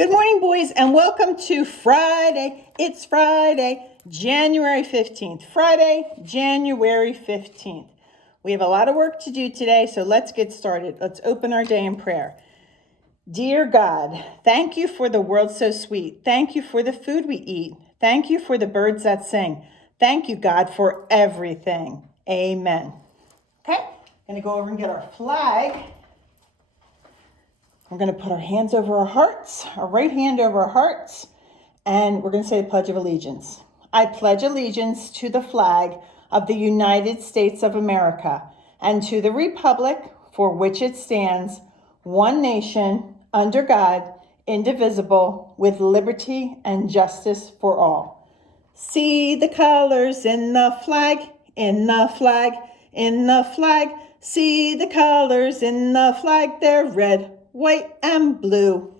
Good morning, boys, and welcome to Friday. It's Friday, January 15th. Friday, January 15th. We have a lot of work to do today, so let's get started. Let's open our day in prayer. Dear God, thank you for the world so sweet. Thank you for the food we eat. Thank you for the birds that sing. Thank you, God, for everything. Amen. Okay, I'm going to go over and get our flag. We're going to put our hands over our hearts, our right hand over our hearts, and we're going to say the Pledge of Allegiance. I pledge allegiance to the flag of the United States of America and to the republic for which it stands, one nation, under God, indivisible, with liberty and justice for all. See the colors in the flag, in the flag, in the flag. See the colors in the flag, they're red, white, and blue.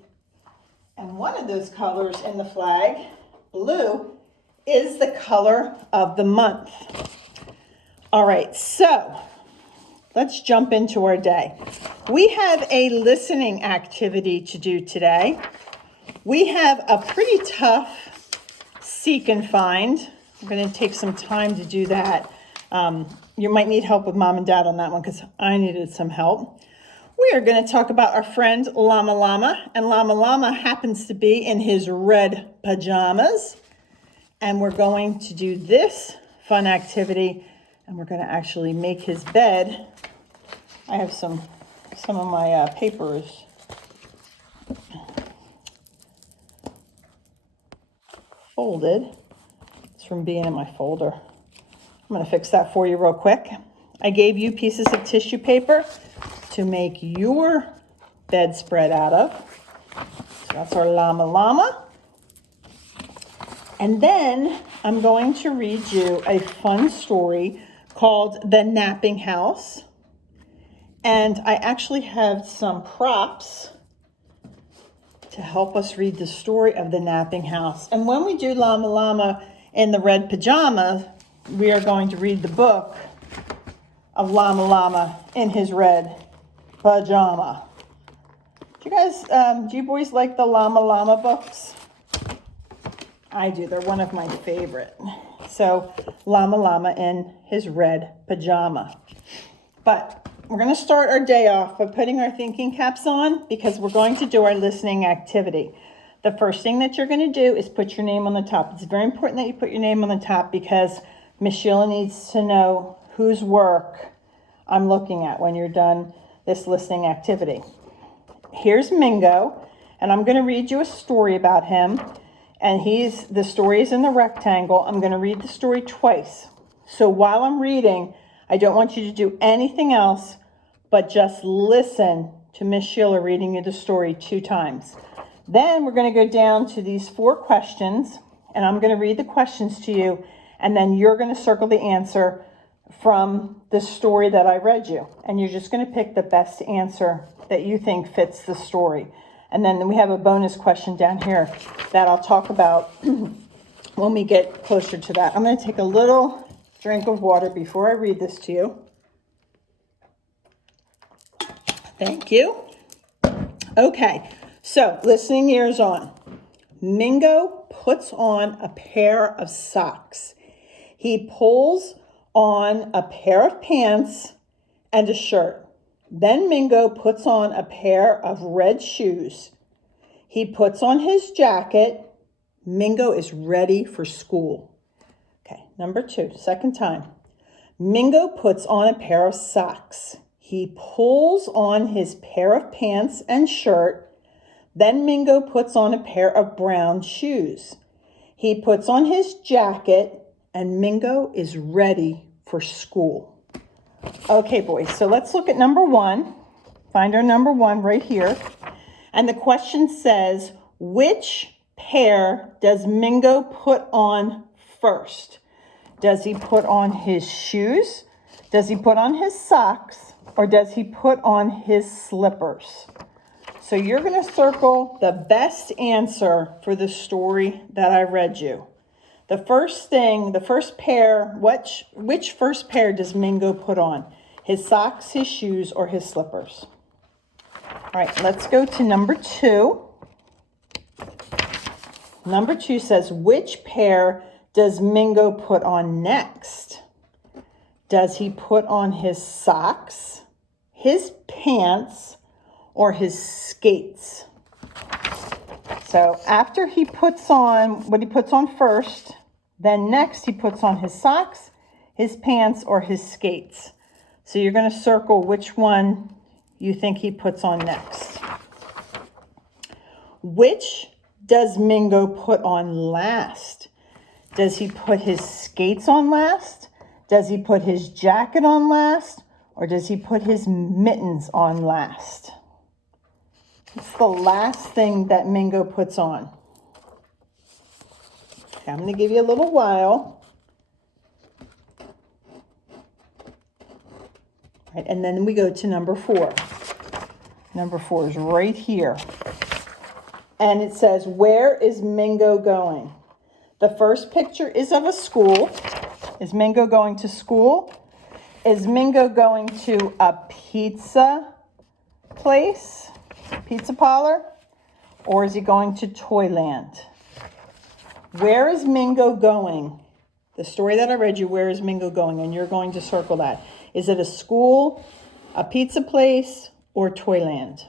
And one of those colors in the flag, blue, is the color of the month. All right, so let's jump into our day. We have a listening activity to do today. We have a pretty tough seek and find. I'm going to take some time to do that. You might need help with mom and dad on that one because I needed some help. We are going to talk about our friend Llama Llama, and Llama Llama happens to be in his red pajamas. And we're going to do this fun activity, and we're going to actually make his bed. I have some of my papers folded. It's from being in my folder. I'm going to fix that for you real quick. I gave you pieces of tissue paper to make your bedspread out of. So that's our Llama Llama. And then I'm going to read you a fun story called The Napping House. And I actually have some props to help us read the story of the napping house. And when we do Llama Llama in the red pajamas, we are going to read the book of Llama Llama in his red pajama. Do you boys like the Llama Llama books? I do. They're one of my favorite. So Llama Llama in his red pajama. But we're going to start our day off by putting our thinking caps on because we're going to do our listening activity. The first thing that you're going to do is put your name on the top. It's very important that you put your name on the top because Miss Sheila needs to know whose work I'm looking at when you're done this listening activity. Here's Mingo, and I'm going to read you a story about him. And the story is in the rectangle. I'm going to read the story twice. So while I'm reading, I don't want you to do anything else but just listen to Miss Sheila reading you the story 2 times. Then we're going to go down to these 4 questions, and I'm going to read the questions to you, and then you're going to circle the answer from the story that I read you. And you're just going to pick the best answer that you think fits the story. And then we have a bonus question down here that I'll talk about when we get closer to that. I'm going to take a little drink of water before I read this to you. Thank you. Okay, so listening ears on. Mingo puts on a pair of socks. He pulls on a pair of pants and a shirt. Then Mingo puts on a pair of red shoes. He puts on his jacket. Mingo is ready for school. Okay, number 2, second time. Mingo puts on a pair of socks. He pulls on his pair of pants and shirt. Then Mingo puts on a pair of brown shoes. He puts on his jacket, and Mingo is ready for school. Okay, boys, so let's look at number 1. Find our number 1 right here. And the question says, which pair does Mingo put on first? Does he put on his shoes? Does he put on his socks? Or does he put on his slippers? So you're going to circle the best answer for the story that I read you. The first pair, which first pair does Mingo put on? His socks, his shoes, or his slippers? All right, let's go to number 2. Number 2 says, which pair does Mingo put on next? Does he put on his socks, his pants, or his skates? So after he puts on what he puts on first, then next he puts on his socks, his pants, or his skates. So you're going to circle which one you think he puts on next. Which does Mingo put on last? Does he put his skates on last? Does he put his jacket on last? Or does he put his mittens on last? It's the last thing that Mingo puts on. Okay, I'm going to give you a little while. Right, and then we go to number 4. Number 4 is right here. And it says, where is Mingo going? The first picture is of a school. Is Mingo going to school? Is Mingo going to a pizza place, pizza parlor? Or is he going to Toyland? Where is Mingo going? The story that I read you, where is Mingo going? And you're going to circle that. Is it a school, a pizza place, or Toyland?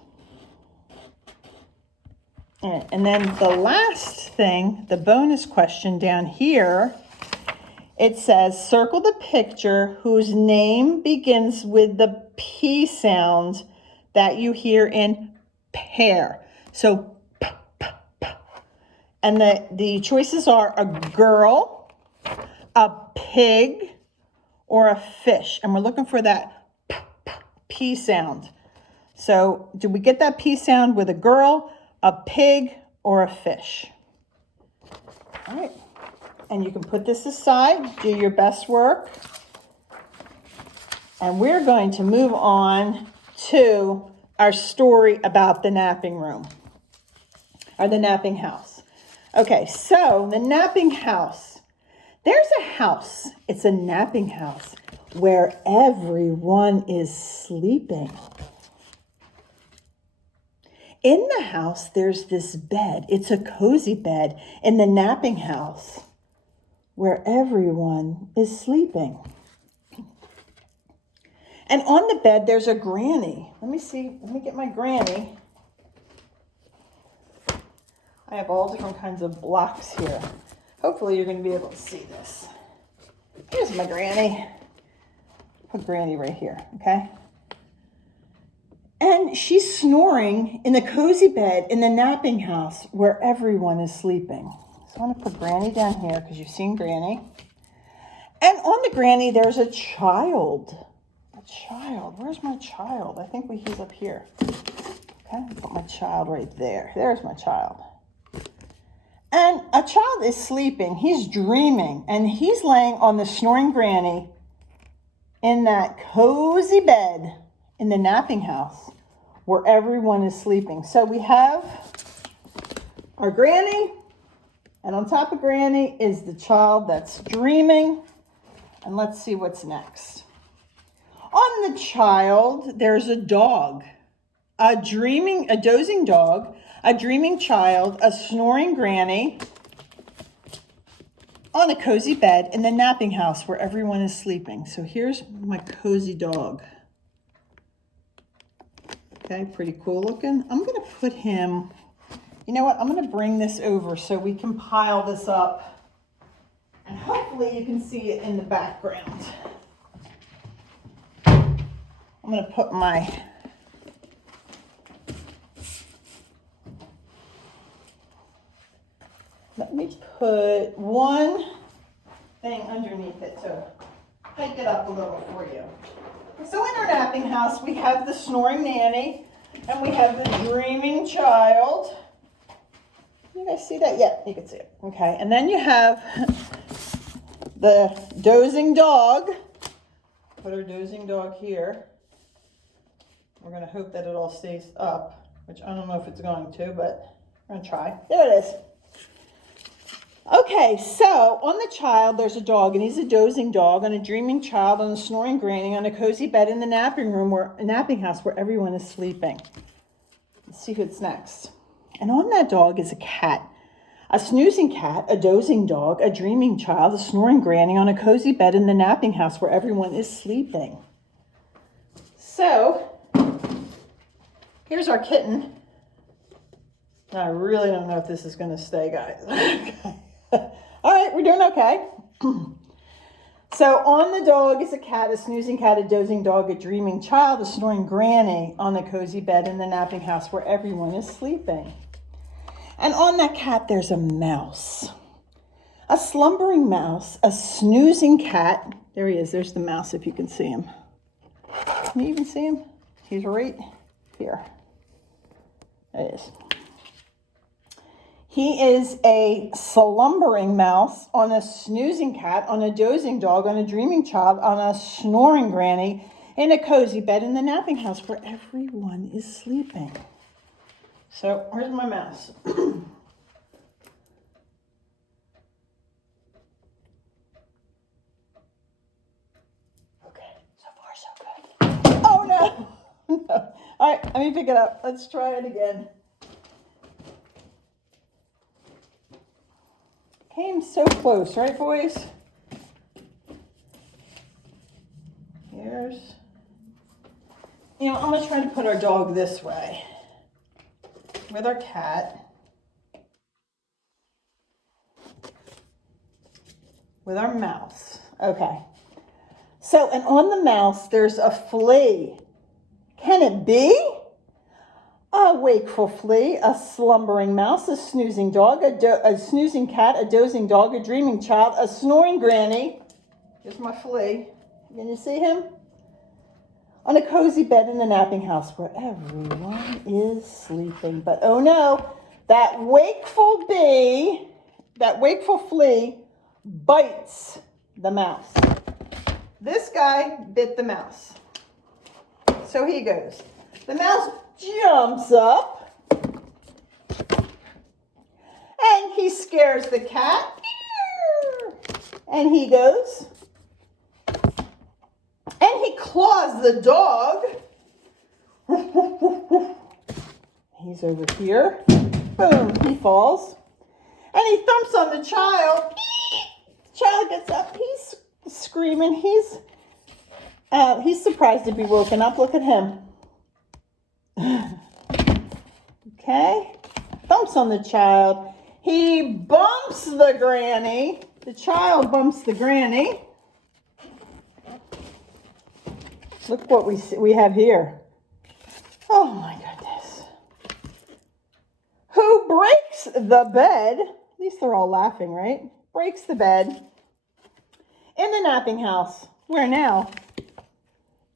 And then the last thing, the bonus question down here, it says, circle the picture whose name begins with the P sound that you hear in pear. So, and the choices are a girl, a pig, or a fish. And we're looking for that P sound. So, did we get that P sound with a girl, a pig, or a fish? All right. And you can put this aside, do your best work. And we're going to move on to our story about the napping room, or the napping house. Okay, so the napping house. There's a house, it's a napping house, where everyone is sleeping. In the house, there's this bed. It's a cozy bed in the napping house where everyone is sleeping. And on the bed, there's a granny. Let me get my granny. I have all different kinds of blocks here. Hopefully you're going to be able to see this. Here's my granny. Put granny right here, okay? And she's snoring in the cozy bed in the napping house where everyone is sleeping. So I'm going to put Granny down here because you've seen Granny. And on the Granny, there's a child. A child. Where's my child? I think he's up here. Okay, put my child right there. There's my child. And a child is sleeping. He's dreaming. And he's laying on the snoring Granny in that cozy bed in the napping house where everyone is sleeping. So we have our Granny, and on top of Granny is the child that's dreaming. And let's see what's next. On the child, there's a dog, a dozing dog, a dreaming child, a snoring Granny on a cozy bed in the napping house where everyone is sleeping. So here's my cozy dog. Okay, pretty cool looking. I'm going to put him, you know what, I'm going to bring this over so we can pile this up. And hopefully you can see it in the background. I'm going to put let me put one thing underneath it to hike it up a little for you. So in our napping house, we have the snoring nanny, and we have the dreaming child. You guys see that? Yeah, you can see it. Okay, and then you have the dozing dog. Put our dozing dog here. We're going to hope that it all stays up, which I don't know if it's going to, but we're going to try. There it is. Okay, so on the child, there's a dog, and he's a dozing dog, on a dreaming child, on a snoring Granny, on a cozy bed in the napping house where everyone is sleeping. Let's see who's next. And on that dog is a cat A snoozing cat, a dozing dog, a dreaming child, a snoring granny on a cozy bed in the napping house where everyone is sleeping. So, here's our kitten. Now, I really don't know if this is going to stay, guys. All right, we're doing okay. So on the dog is a cat, a snoozing cat, a dozing dog, a dreaming child, a snoring granny on the cozy bed in the napping house where everyone is sleeping. And on that cat, there's a mouse. A slumbering mouse, a snoozing cat. There he is. There's the mouse if you can see him. Can you even see him? He's right here. There he is. He is a slumbering mouse on a snoozing cat, on a dozing dog, on a dreaming child, on a snoring granny, in a cozy bed in the napping house where everyone is sleeping. So where's my mouse? Okay, so far so good. Oh no! No. All right, let me pick it up. Let's try it again. Came so close, right, boys? Here's, I'm going to try to put our dog this way with our cat, with our mouse. Okay. So, and on the mouse, there's a flea. Can it be? A wakeful flea, a slumbering mouse, a snoozing dog, a snoozing cat, a dozing dog, a dreaming child, a snoring granny. Here's my flea. Can you see him? On a cozy bed in the napping house where everyone is sleeping. But oh no, that wakeful flea bites the mouse. This guy bit the mouse. So he goes. The mouse jumps up and he scares the cat. And he goes and he claws the dog. He's over here. Boom, he falls. And he thumps on the child. The child gets up. He's screaming. He's surprised to be woken up. Look at him. Okay. Thumps on the child. He bumps the granny. The child bumps the granny. Look what we have here. Oh my goodness. Who breaks the bed? At least they're all laughing, right? Breaks the bed in the napping house where now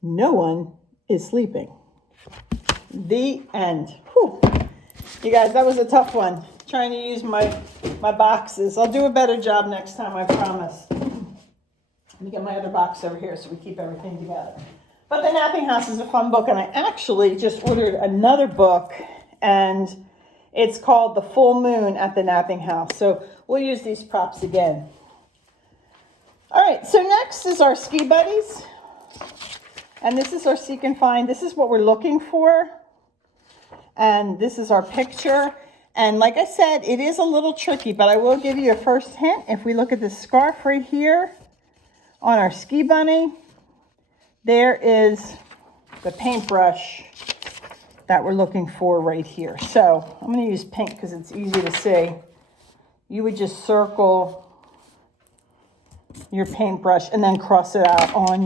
no one is sleeping. The end. Whew. You guys, that was a tough one. Trying to use my boxes. I'll do a better job next time, I promise. Let me get my other box over here so we keep everything together. But The Napping House is a fun book, and I actually just ordered another book, and it's called The Full Moon at the Napping House. So we'll use these props again. All right, so next is our Ski Buddies. And this is our Seek and Find. This is what we're looking for. And this is our picture. And like I said, it is a little tricky, but I will give you a first hint. If we look at the scarf right here on our Ski Bunny, there is the paintbrush that we're looking for right here. So I'm going to use pink because it's easy to see. You would just circle your paintbrush and then cross it out on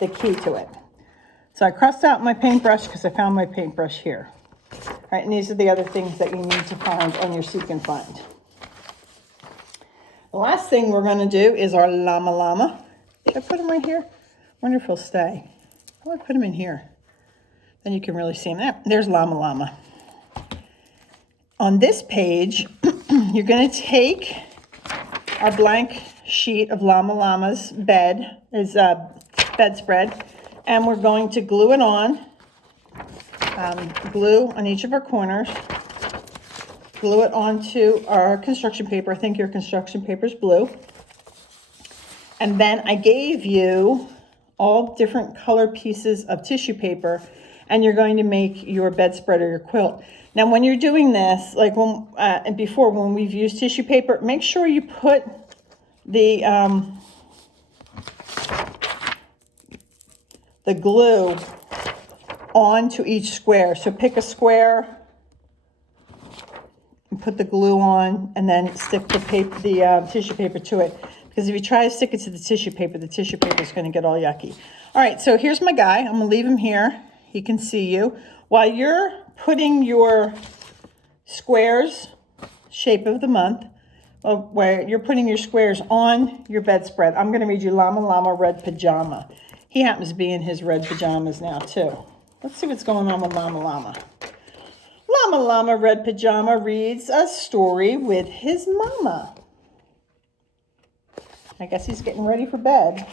the key to it. So I crossed out my paintbrush because I found my paintbrush here. All right, and these are the other things that you need to find on your Seek and Find. The last thing we're going to do is our Llama Llama. Should I put him right here? I wonder if he'll stay. I would put him in here. Then you can really see him. There's Llama Llama. On this page, you're going to take our blank sheet of Llama Llama's bedspread, and we're going to glue it on. Glue on each of our corners. Glue it onto our construction paper. I think your construction paper is blue. And then I gave you all different color pieces of tissue paper, and you're going to make your bedspread or your quilt. Now, when you're doing this, like when and before, when we've used tissue paper, make sure you put the glue onto each square. So pick a square and put the glue on, and then stick the paper, the tissue paper to it. Because if you try to stick it to the tissue paper is going to get all yucky. All right, so here's my guy. I'm going to leave him here. He can see you. While you're putting your squares, shape of the month, where you're putting your squares on your bedspread, I'm going to read you Llama Llama Red Pajama. He happens to be in his red pajamas now, too. Let's see what's going on with Llama Llama. Llama Llama Red Pajama reads a story with his mama. I guess he's getting ready for bed.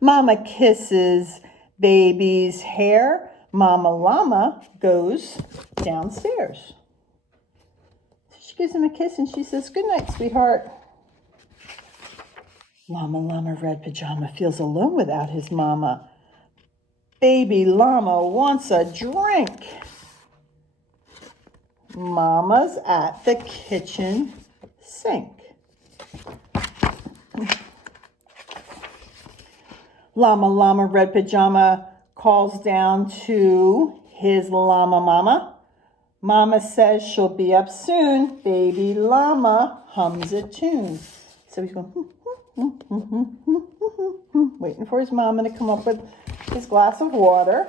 Mama kisses baby's hair. Mama Llama goes downstairs. She gives him a kiss and she says, "Good night, sweetheart." Llama Llama Red Pajama feels alone without his mama. Baby Llama wants a drink. Mama's at the kitchen sink. Llama Llama Red Pajama calls down to his llama mama. Mama says she'll be up soon. Baby Llama hums a tune. So he's going, waiting for his mama to come up with his glass of water.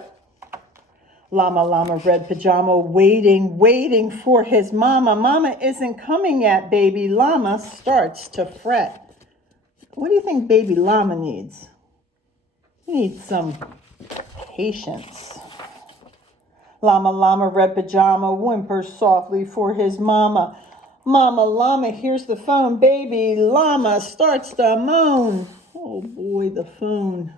Llama Llama Red Pajama waiting for his mama. Mama isn't coming yet. Baby Llama starts to fret. What do you think Baby Llama needs? He needs some patience. Llama Llama Red Pajama whimpers softly for his mama. Mama Llama hears the phone. Baby Llama starts to moan. Oh boy, the phone.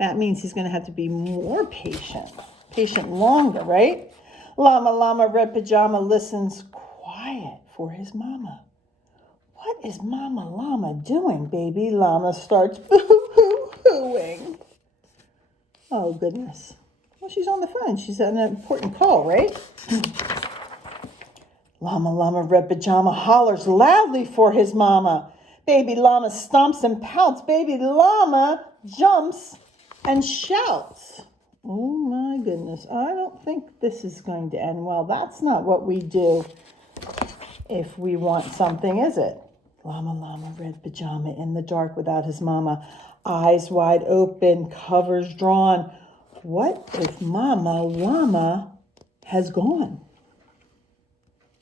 That means he's going to have to be more patient. Patient longer, right? Llama Llama Red Pajama listens quiet for his mama. What is Mama Llama doing? Baby Llama starts boo-hoo-hooing. Oh, goodness. Well, she's on the phone. She's on an important call, right? Llama Llama Red Pajama hollers loudly for his mama. Baby Llama stomps and pouts. Baby Llama jumps and shouts. Oh, my goodness. I don't think this is going to end well. That's not what we do if we want something, is it? Llama Llama Red Pajama in the dark without his mama. Eyes wide open, covers drawn. What if Mama Llama has gone?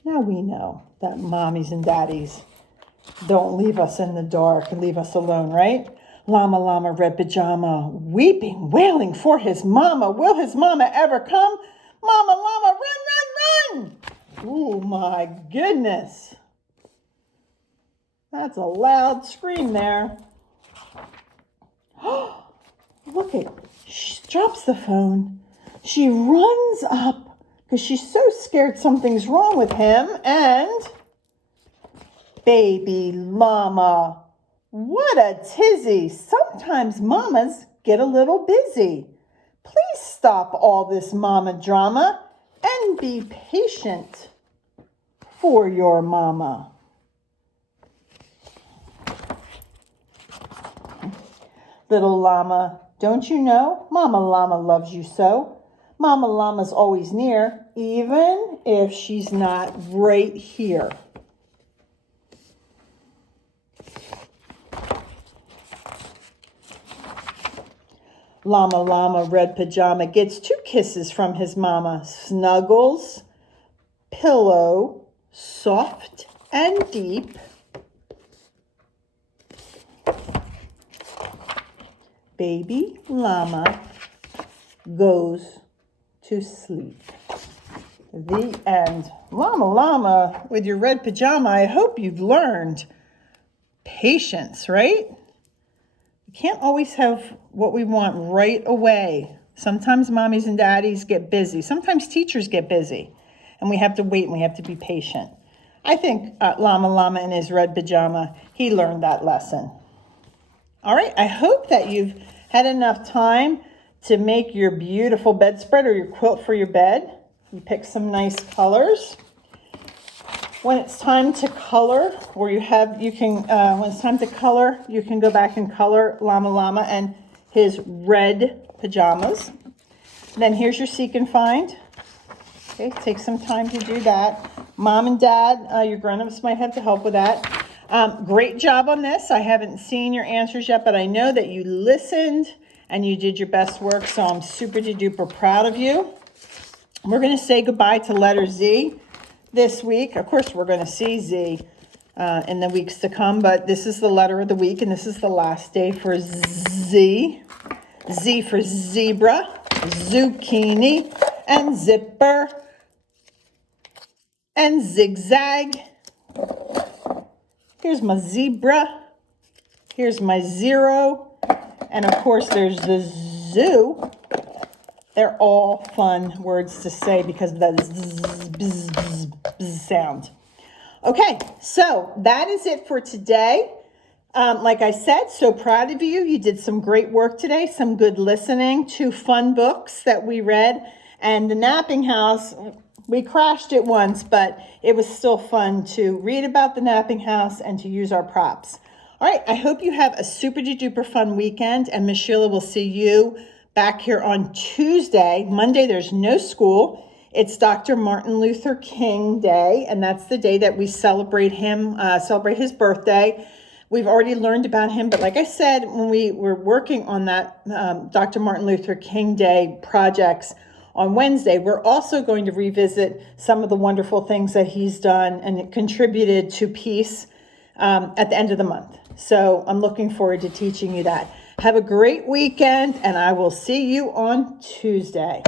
Now we know that mommies and daddies don't leave us in the dark and leave us alone, right? Llama Llama Red Pajama weeping, wailing for his mama. Will his mama ever come? Mama Llama, run, run, run! Oh my goodness. That's a loud scream there. Look it. She drops the phone. She runs up because she's so scared something's wrong with him. And Baby Llama, what a tizzy. Sometimes mamas get a little busy. Please stop all this mama drama and be patient for your mama. Little llama, don't you know? Mama Llama loves you so. Mama Llama's always near, even if she's not right here. Llama Llama Red Pajama gets 2 kisses from his mama. Snuggles, pillow, soft and deep. Baby Llama goes to sleep. The end. Llama Llama with your red pajama, I hope you've learned patience, right? We can't always have what we want right away. Sometimes mommies and daddies get busy. Sometimes teachers get busy. And we have to wait and we have to be patient. I think Llama Llama in his red pajama, he learned that lesson. All right, I hope that you've had enough time to make your beautiful bedspread or your quilt for your bed. You pick some nice colors. When it's time to color, or when it's time to color, you can go back and color Llama Llama and his red pajamas. Then here's your seek and find. Okay, take some time to do that. Mom and Dad, your grown-ups might have to help with that. Great job on this. I haven't seen your answers yet, but I know that you listened and you did your best work, so I'm super duper proud of you. We're going to say goodbye to letter Z this week. Of course, we're going to see Z in the weeks to come, but this is the letter of the week, and this is the last day for Z. Z for zebra, zucchini, and zipper, and zigzag. Here's my zebra. Here's my zero. And of course, there's the zoo. They're all fun words to say because of that zzz sound. Okay, so that is it for today. Like I said, so proud of you. You did some great work today, some good listening, 2 fun books that we read. And the Napping House, we crashed it once, but it was still fun to read about the Napping House and to use our props. All right, I hope you have a super duper fun weekend, and Miss Sheila will see you back here on Tuesday. Monday, there's no school. It's Dr. Martin Luther King Day, and that's the day that we celebrate him, celebrate his birthday. We've already learned about him, but like I said, when we were working on that Dr. Martin Luther King Day projects on Wednesday, we're also going to revisit some of the wonderful things that he's done and contributed to peace at the end of the month. So I'm looking forward to teaching you that. Have a great weekend, and I will see you on Tuesday.